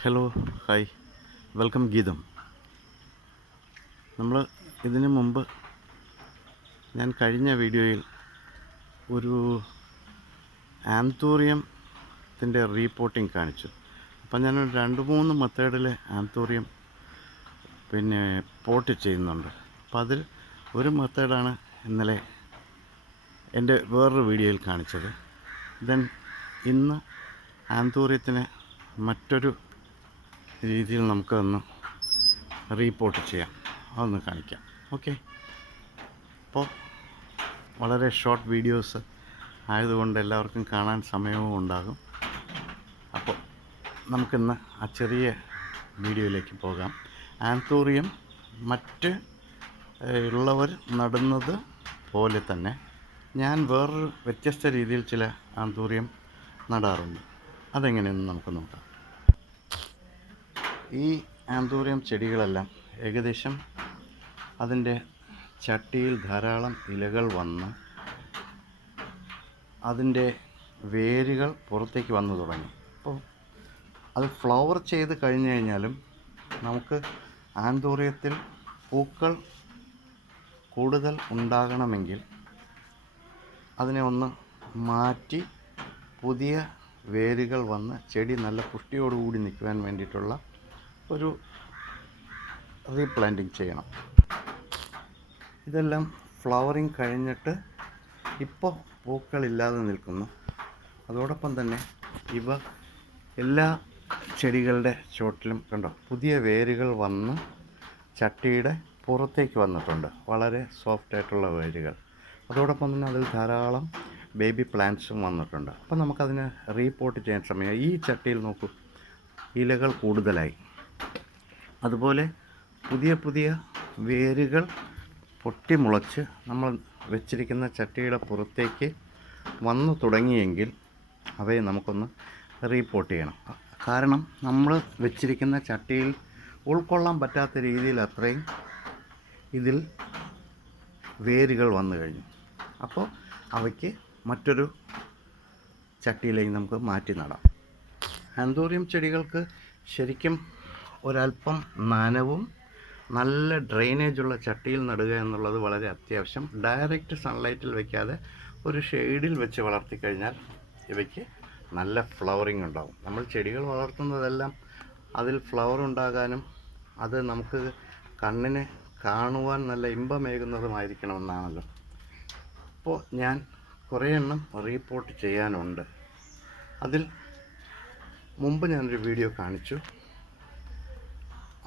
Hello hi welcome ഗീതം. നമ്മൾ ഇതിനു മുമ്പ് ഞാൻ കഴിഞ്ഞ വീഡിയോയിൽ ഒരു ആന്തൂറിയത്തിൻ്റെ റീപോർട്ടിംഗ് കാണിച്ചു. അപ്പം ഞാനൊരു 2-3 മെത്തേഡിൽ ആന്തൂറിയം പോട്ട് ചെയ്യുന്നുണ്ട്. അപ്പോൾ അതിൽ ഒരു മെത്തേഡാണ് ഇന്നലെ എൻ്റെ വേറൊരു വീഡിയോയിൽ കാണിച്ചത്. ദെൻ ഇന്ന് ആന്തൂറിയത്തിന് മറ്റൊരു രീതിയിൽ നമുക്കൊന്ന് റീപോർട്ട് ചെയ്യാം, അതൊന്ന് കാണിക്കാം. ഓക്കെ, അപ്പോൾ വളരെ ഷോർട്ട് വീഡിയോസ് ആയതുകൊണ്ട് എല്ലാവർക്കും കാണാൻ സമയവും ഉണ്ടാകും. അപ്പോൾ നമുക്കിന്ന് ആ ചെറിയ വീഡിയോയിലേക്ക് പോകാം. ആന്തൂറിയം മറ്റ് ഉള്ളവർ നടുന്നത് പോലെ തന്നെ ഞാൻ വേറൊരു വ്യത്യസ്ത രീതിയിൽ ചില ആന്തൂറിയം നടാറുണ്ട്. അതെങ്ങനെയെന്ന് നമുക്ക് നോക്കാം. ഈ ആന്തൂറിയം ചെടികളെല്ലാം ഏകദേശം അതിൻ്റെ ചട്ടിയിൽ ധാരാളം ഇലകൾ വന്ന് അതിൻ്റെ വേരുകൾ പുറത്തേക്ക് വന്നു തുടങ്ങി. അപ്പോൾ അത് ഫ്ലവർ ചെയ്ത് കഴിഞ്ഞു കഴിഞ്ഞാലും നമുക്ക് ആന്തൂറിയത്തിൽ പൂക്കൾ കൂടുതൽ ഉണ്ടാകണമെങ്കിൽ അതിനെ ഒന്ന് മാറ്റി പുതിയ വേരുകൾ വന്ന് ചെടി നല്ല പുഷ്ടിയോടുകൂടി നിൽക്കുവാൻ വേണ്ടിയിട്ടുള്ള ഒരു റീപ്ലാന്റിങ് ചെയ്യണം. ഇതെല്ലാം ഫ്ലവറിങ് കഴിഞ്ഞിട്ട് ഇപ്പോൾ പൂക്കളില്ലാതെ നിൽക്കുന്നു. അതോടൊപ്പം തന്നെ ഇവ എല്ലാ ചെടികളുടെ ചുവട്ടിലും കണ്ടോ പുതിയ വേരുകൾ വന്ന് ചട്ടിയുടെ പുറത്തേക്ക് വന്നിട്ടുണ്ട്, വളരെ സോഫ്റ്റായിട്ടുള്ള വേരുകൾ. അതോടൊപ്പം തന്നെ അതിൽ ധാരാളം ബേബി പ്ലാന്റ്സും വന്നിട്ടുണ്ട്. അപ്പോൾ നമുക്കതിന് റീപോർട്ട് ചെയ്യാൻ സമയം. ഈ ചട്ടിയിൽ നോക്കൂ, ഇലകൾ കൂടുതലായി. അതുപോലെ പുതിയ പുതിയ വേരുകൾ പൊട്ടിമുളച്ച് നമ്മൾ വെച്ചിരിക്കുന്ന ചട്ടിയുടെ പുറത്തേക്ക് വന്നു തുടങ്ങിയെങ്കിൽ അവയെ നമുക്കൊന്ന് റീപോർട്ട് ചെയ്യണം. കാരണം നമ്മൾ വെച്ചിരിക്കുന്ന ചട്ടിയിൽ ഉൾക്കൊള്ളാൻ പറ്റാത്ത രീതിയിൽ അത്രയും ഇതിൽ വേരുകൾ വന്നു കഴിഞ്ഞു. അപ്പോൾ അവയ്ക്ക് മറ്റൊരു ചട്ടിയിലേക്ക് നമുക്ക് മാറ്റി നടാം. ആന്തൂറിയം ചെടികൾക്ക് ശരിക്കും ഒരല്പം നനവും നല്ല ഡ്രെയിനേജുള്ള ചട്ടിയിൽ നടുക എന്നുള്ളത് വളരെ അത്യാവശ്യം. ഡയറക്റ്റ് സൺലൈറ്റിൽ വയ്ക്കാതെ ഒരു ഷെയ്ഡിൽ വെച്ച് വളർത്തിക്കഴിഞ്ഞാൽ ഇവയ്ക്ക് നല്ല ഫ്ലവറിങ് ഉണ്ടാകും. നമ്മൾ ചെടികൾ വളർത്തുന്നതെല്ലാം അതിൽ ഫ്ലവർ ഉണ്ടാകാനും അത് നമുക്ക് കണ്ണിന് കാണുവാൻ നല്ല ഇമ്പമേകുന്നതുമായിരിക്കണമെന്നാണല്ലോ. അപ്പോൾ ഞാൻ കുറേ എണ്ണം റീപോർട്ട് ചെയ്യാനുണ്ട്. അതിൽ മുമ്പ് ഞാനൊരു വീഡിയോ കാണിച്ചു.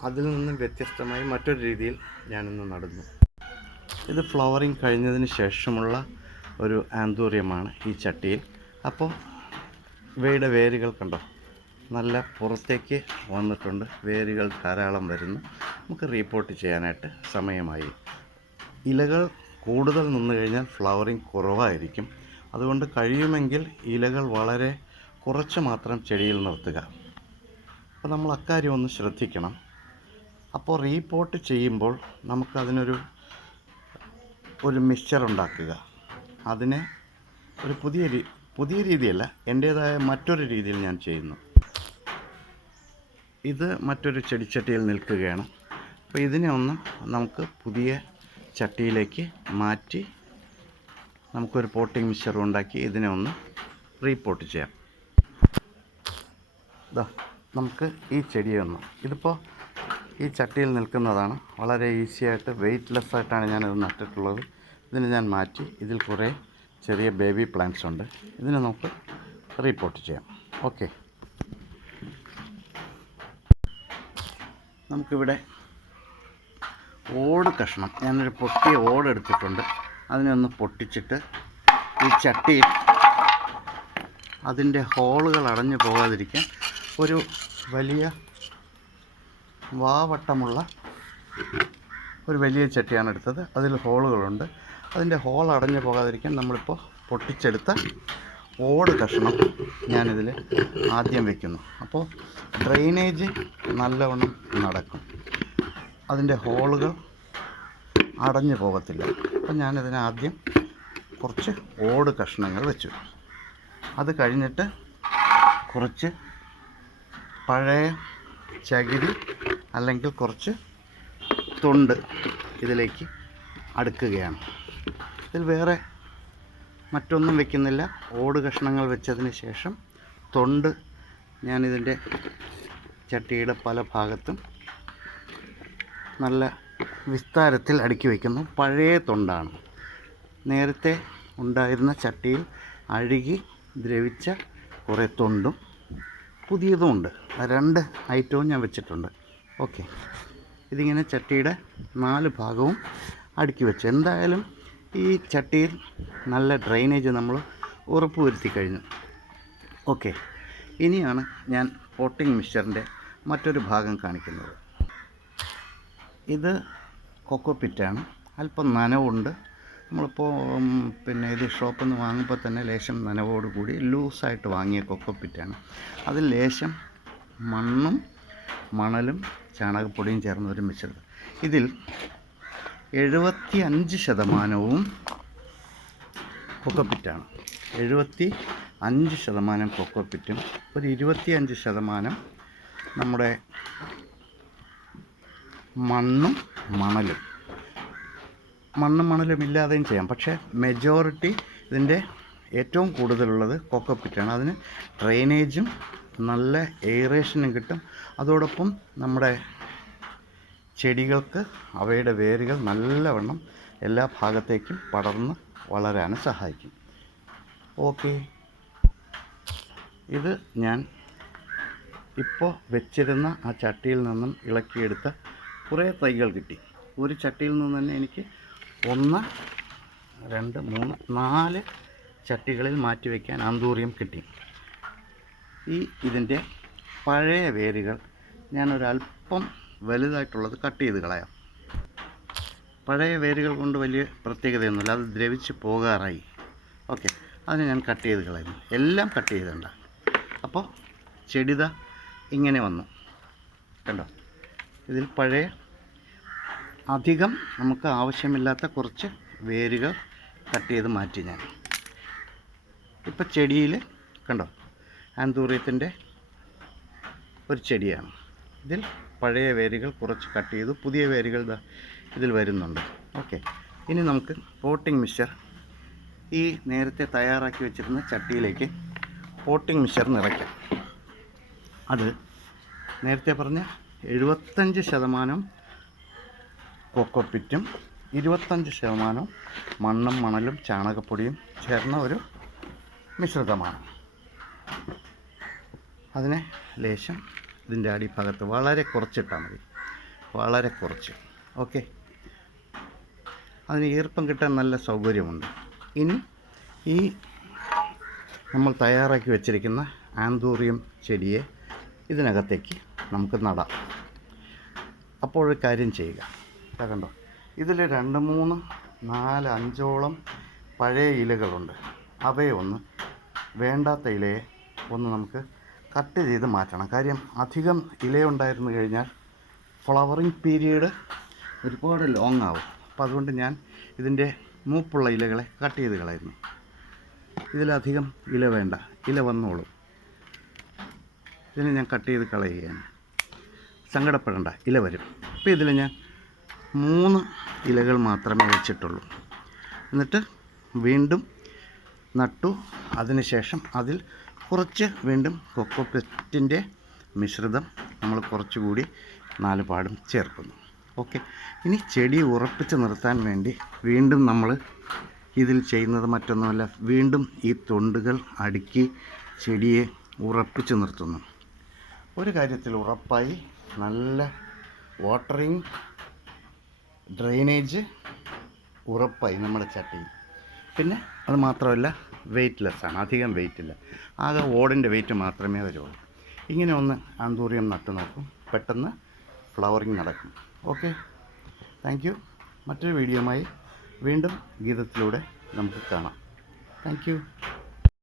അതിൽ നിന്നും വ്യത്യസ്തമായി മറ്റൊരു രീതിയിൽ ഞാനിന്ന് നടുന്നു. ഇത് ഫ്ലവറിങ് കഴിഞ്ഞതിന് ശേഷമുള്ള ഒരു ആന്തൂറിയമാണ് ഈ ചട്ടിയിൽ. അപ്പോൾ ഇവയുടെ വേരുകൾ കണ്ടോ, നല്ല പുറത്തേക്ക് വന്നിട്ടുണ്ട്, വേരുകൾ ധാരാളം വരുന്നു. നമുക്ക് റീപോർട്ട് ചെയ്യാനായിട്ട് സമയമായി. ഇലകൾ കൂടുതൽ നിന്ന് കഴിഞ്ഞാൽ ഫ്ലവറിങ് കുറവായിരിക്കും. അതുകൊണ്ട് കഴിയുമെങ്കിൽ ഇലകൾ വളരെ കുറച്ച് മാത്രം ചെടിയിൽ നിർത്തുക. അപ്പോൾ നമ്മൾ അക്കാര്യം ഒന്ന് ശ്രദ്ധിക്കണം. അപ്പോൾ റീപോർട്ട് ചെയ്യുമ്പോൾ നമുക്കതിനൊരു മിക്സ്ചർ ഉണ്ടാക്കുക. അതിനെ ഒരു പുതിയ രീതിയല്ല, എൻ്റേതായ മറ്റൊരു രീതിയിൽ ഞാൻ ചെയ്യുന്നു. ഇത് മറ്റൊരു ചെടിച്ചട്ടിയിൽ നിൽക്കുകയാണ്. അപ്പോൾ ഇതിനെ ഒന്ന് നമുക്ക് പുതിയ ചട്ടിയിലേക്ക് മാറ്റി നമുക്കൊരു പോട്ടിംഗ് മിക്സ്ചർ ഉണ്ടാക്കി ഇതിനെ ഒന്ന് റീപോർട്ട് ചെയ്യാം. നമുക്ക് ഈ ചെടിയെ ഇതിപ്പോൾ ഈ ചട്ടിയിൽ നിൽക്കുന്നതാണ്. വളരെ ഈസിയായിട്ട് വെയ്റ്റ്ലെസ് ആയിട്ടാണ് ഞാനിത് നട്ടിട്ടുള്ളത്. ഇതിനെ ഞാൻ മാറ്റി ഇതിൽ കുറേ ചെറിയ ബേബി പ്ലാന്റ്സ് ഉണ്ട്. ഇതിനെ നമുക്ക് റീപോർട്ട് ചെയ്യാം. ഓക്കെ, നമുക്കിവിടെ ഓട് കഷ്ണം, ഞാനൊരു പൊട്ടിയ ഓട് എടുത്തിട്ടുണ്ട്. അതിനെ ഒന്ന് പൊട്ടിച്ചിട്ട് ഈ ചട്ടിയിൽ അതിൻ്റെ ഹോളുകൾ അടഞ്ഞു പോകാതിരിക്കാൻ ഒരു വലിയ വാവട്ടമുള്ള ഒരു വലിയ ചട്ടിയാണ് എടുത്തത്. അതിൽ ഹോളുകളുണ്ട്. അതിൻ്റെ ഹോൾ അടഞ്ഞു പോകാതിരിക്കാൻ നമ്മളിപ്പോൾ പൊട്ടിച്ചെടുത്ത ഓട് കഷ്ണം ഞാനിതിൽ ആദ്യം വയ്ക്കുന്നു. അപ്പോൾ ഡ്രെയിനേജ് നല്ലവണ്ണം നടക്കും, അതിൻ്റെ ഹോളുകൾ അടഞ്ഞു പോകത്തില്ല. അപ്പം ഞാനിതിന് ആദ്യം കുറച്ച് ഓട് കഷ്ണങ്ങൾ വെച്ചു. അത് കഴിഞ്ഞിട്ട് കുറച്ച് പഴയ ചകിരി അല്ലെങ്കിൽ കുറച്ച് തൊണ്ട് ഇതിലേക്ക് അടുക്കുകയാണ്. ഇതിൽ വേറെ മറ്റൊന്നും വെക്കുന്നില്ല. ഓട് കഷ്ണങ്ങൾ വെച്ചതിന് ശേഷം തൊണ്ട് ഞാനിതിൻ്റെ ചട്ടിയുടെ പല ഭാഗത്തും നല്ല വിസ്താരത്തിൽ അടുക്കി വയ്ക്കുന്നു. പഴയ തൊണ്ടാണ്. നേരത്തെ ഉണ്ടായിരുന്ന ചട്ടിയിൽ അഴുകി ദ്രവിച്ച കുറേ തൊണ്ടും പുതിയതുമുണ്ട്. രണ്ട് ഐറ്റവും ഞാൻ വെച്ചിട്ടുണ്ട്. ഓക്കെ, ഇതിങ്ങനെ ചട്ടിയുടെ 4 ഭാഗവും അടുക്കി വെച്ച്. എന്തായാലും ഈ ചട്ടിയിൽ നല്ല ഡ്രെയിനേജ് നമ്മൾ ഉറപ്പ് വരുത്തി കഴിഞ്ഞു. ഓക്കെ, ഇനിയാണ് ഞാൻ പോട്ടിംഗ് മിക്സ്ചറിൻ്റെ മറ്റൊരു ഭാഗം കാണിക്കുന്നത്. ഇത് കൊക്കോ പിറ്റാണ്. അല്പം നനവുണ്ട്. നമ്മളിപ്പോൾ ഇത് ഷോപ്പിൽ നിന്ന് വാങ്ങുമ്പോൾ തന്നെ ലേശം നനവോട് കൂടി ലൂസായിട്ട് വാങ്ങിയ കൊക്കോ പിറ്റാണ്. അതിൽ ലേശം മണ്ണും മണലും ചാണകപ്പൊടിയും ചേർന്ന ഒരു മിശ്രിതം. ഇതിൽ 75% കൊക്കോ പിറ്റാണ്. 75% കൊക്കോ പിറ്റും ഒരു 25% നമ്മുടെ മണ്ണും മണലും ഇല്ലാതെയും ചെയ്യാം. പക്ഷേ മെജോറിറ്റി ഇതിൻ്റെ ഏറ്റവും കൂടുതലുള്ളത് കൊക്കോ പിറ്റാണ്. അതിന് ഡ്രെയിനേജും നല്ല എയറേഷനും കിട്ടും. അതോടൊപ്പം നമ്മുടെ ചെടികൾക്ക് അവയുടെ വേരുകൾ നല്ലവണ്ണം എല്ലാ ഭാഗത്തേക്കും പടർന്ന് വളരാനും സഹായിക്കും. ഓക്കെ, ഇത് ഞാൻ ഇപ്പോൾ വെച്ചിരുന്ന ആ ചട്ടിയിൽ നിന്നും ഇളക്കിയെടുത്ത കുറേ തൈകൾ കിട്ടി. ഒരു ചട്ടിയിൽ നിന്ന് തന്നെ എനിക്ക് 1, 2, 3, 4 ചട്ടികളിൽ മാറ്റിവെക്കാൻ ആന്തൂറിയം കിട്ടി. ഇതിൻ്റെ പഴയ വേരുകൾ ഞാനൊരല്പം വലുതായിട്ടുള്ളത് കട്ട് ചെയ്ത് കളയാം. പഴയ വേരുകൾ കൊണ്ട് വലിയ പ്രത്യേകതയൊന്നുമില്ല, അത് ദ്രവിച്ച് പോകാറായി. ഓക്കെ, അതിന് ഞാൻ കട്ട് ചെയ്ത് കളയുന്നു. എല്ലാം കട്ട് ചെയ്തിട്ടുണ്ട്. അപ്പോൾ ചെടിത ഇങ്ങനെ വന്നു, കണ്ടോ? ഇതിൽ പഴയ അധികം നമുക്ക് ആവശ്യമില്ലാത്ത കുറച്ച് വേരുകൾ കട്ട് ചെയ്ത് മാറ്റി ഞാൻ. ഇപ്പം ചെടിയിൽ കണ്ടോ, ആന്തൂറിയത്തിൻ്റെ ഒരു ചെടിയാണ്. ഇതിൽ പഴയ വേരുകൾ കുറച്ച് കട്ട് ചെയ്തു, പുതിയ വേരുകൾ ഇതിൽ വരുന്നുണ്ട്. ഓക്കെ, ഇനി നമുക്ക് പോട്ടിംഗ് മിക്സ്ചർ ഈ നേരത്തെ തയ്യാറാക്കി വെച്ചിരുന്ന ചട്ടിയിലേക്ക് പോട്ടിംഗ് മിക്സ്ചർ നിറയ്ക്കാം. അത് നേരത്തെ പറഞ്ഞ 75% കൊക്കോ പിറ്റും 25% മണ്ണും മണലും ചാണകപ്പൊടിയും ചേർന്ന ഒരു മിശ്രിതമാണ്. അതിനെ ലേശം ഇതിൻ്റെ അടിഭാഗത്ത് വളരെ കുറച്ചിട്ടാൽ മതി, വളരെ കുറച്ച്. ഓക്കെ, അതിന് ഈർപ്പം കിട്ടാൻ നല്ല സൗകര്യമുണ്ട്. ഇനി ഈ നമ്മൾ തയ്യാറാക്കി വെച്ചിരിക്കുന്ന ആന്തൂറിയം ചെടിയെ ഇതിനകത്തേക്ക് നമുക്ക് നടാം. അപ്പോൾ ഒരു കാര്യം ചെയ്യുക, കണ്ടോ, ഇതിൽ 2, 3, 4, 5ഓളം പഴയ ഇലകളുണ്ട്. അവയെ വേണ്ടാത്ത ഇലയെ നമുക്ക് കട്ട് ചെയ്ത് മാറ്റണം. കാര്യം അധികം ഇലയുണ്ടായിരുന്നു കഴിഞ്ഞാൽ ഫ്ലവറിങ് പീരീഡ് ഒരുപാട് ലോങ് ആവും. അപ്പോൾ അതുകൊണ്ട് ഞാൻ ഇതിൻ്റെ മൂപ്പുള്ള ഇലകളെ കട്ട് ചെയ്ത് കളയുന്നു. ഇതിലധികം ഇല വേണ്ട, ഇല വന്നോളും. ഇതിനെ ഞാൻ കട്ട് ചെയ്ത് കളയുകയാണ്. സങ്കടപ്പെടേണ്ട, ഇല വരും. അപ്പോൾ ഇതിൽ ഞാൻ 3 ഇലകൾ മാത്രമേ വെച്ചിട്ടുള്ളൂ. എന്നിട്ട് വീണ്ടും നട്ടു. അതിനുശേഷം അതിൽ കുറച്ച് വീണ്ടും കൊക്കോ പിറ്റിൻ്റെ മിശ്രിതം നമ്മൾ കുറച്ചുകൂടി 4 പാടും ചേർക്കുന്നു. ഓക്കെ, ഇനി ചെടി ഉറപ്പിച്ച് നിർത്താൻ വേണ്ടി വീണ്ടും നമ്മൾ ഇതിൽ ചെയ്യുന്നത് മറ്റൊന്നുമല്ല, വീണ്ടും ഈ തൊണ്ടുകൾ അടുക്കി ചെടിയെ ഉറപ്പിച്ച് നിർത്തുന്നു. ഒരു കാര്യത്തിൽ ഉറപ്പായി, നല്ല വാട്ടറിങ് ഡ്രെയിനേജ് ഉറപ്പായി നമ്മുടെ ചട്ടിയിൽ. പിന്നെ അത് മാത്രമല്ല, വെയ്റ്റ്ലെസ്സാണ്, അധികം വെയിറ്റില്ല, ആകെ ഓടിൻ്റെ വെയിറ്റ് മാത്രമേ വരുള്ളൂ. ഇങ്ങനെ ആന്തൂറിയം നട്ടു നോക്കും, പെട്ടെന്ന് ഫ്ലവറിങ് നടക്കും. Okay, thank you. മറ്റൊരു വീഡിയോയുമായി വീണ്ടും ഗീതത്തിലൂടെ നമുക്ക് കാണാം. Thank you.